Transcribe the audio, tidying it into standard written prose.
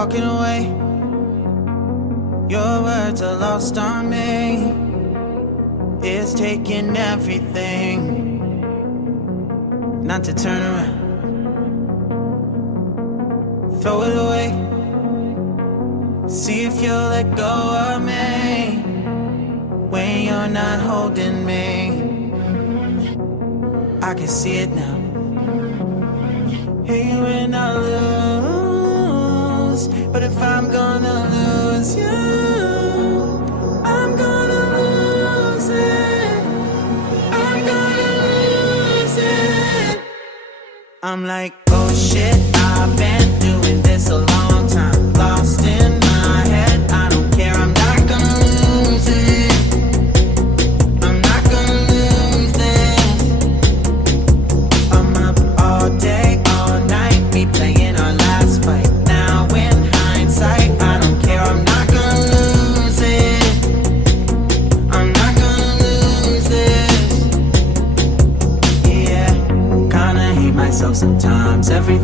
walking away. Your words are lost on me. It's taking everything not to turn around. Throw it away. See if you'll let go of me when you're not holding me. I can see it now. Hey, when I lose, but if I'm gonna lose you, I'm gonna lose it. I'm gonna lose it. I'm like, oh shit, I've been doing this a long time. Lost in my head, I don't care, I'm not gonna lose it. I'm not gonna lose this. I'm up all day, all night, me playing our last fight. Now in hindsight, I don't care, I'm not gonna lose it. I'm not gonna lose this. Yeah, kinda hate myself sometimes. Every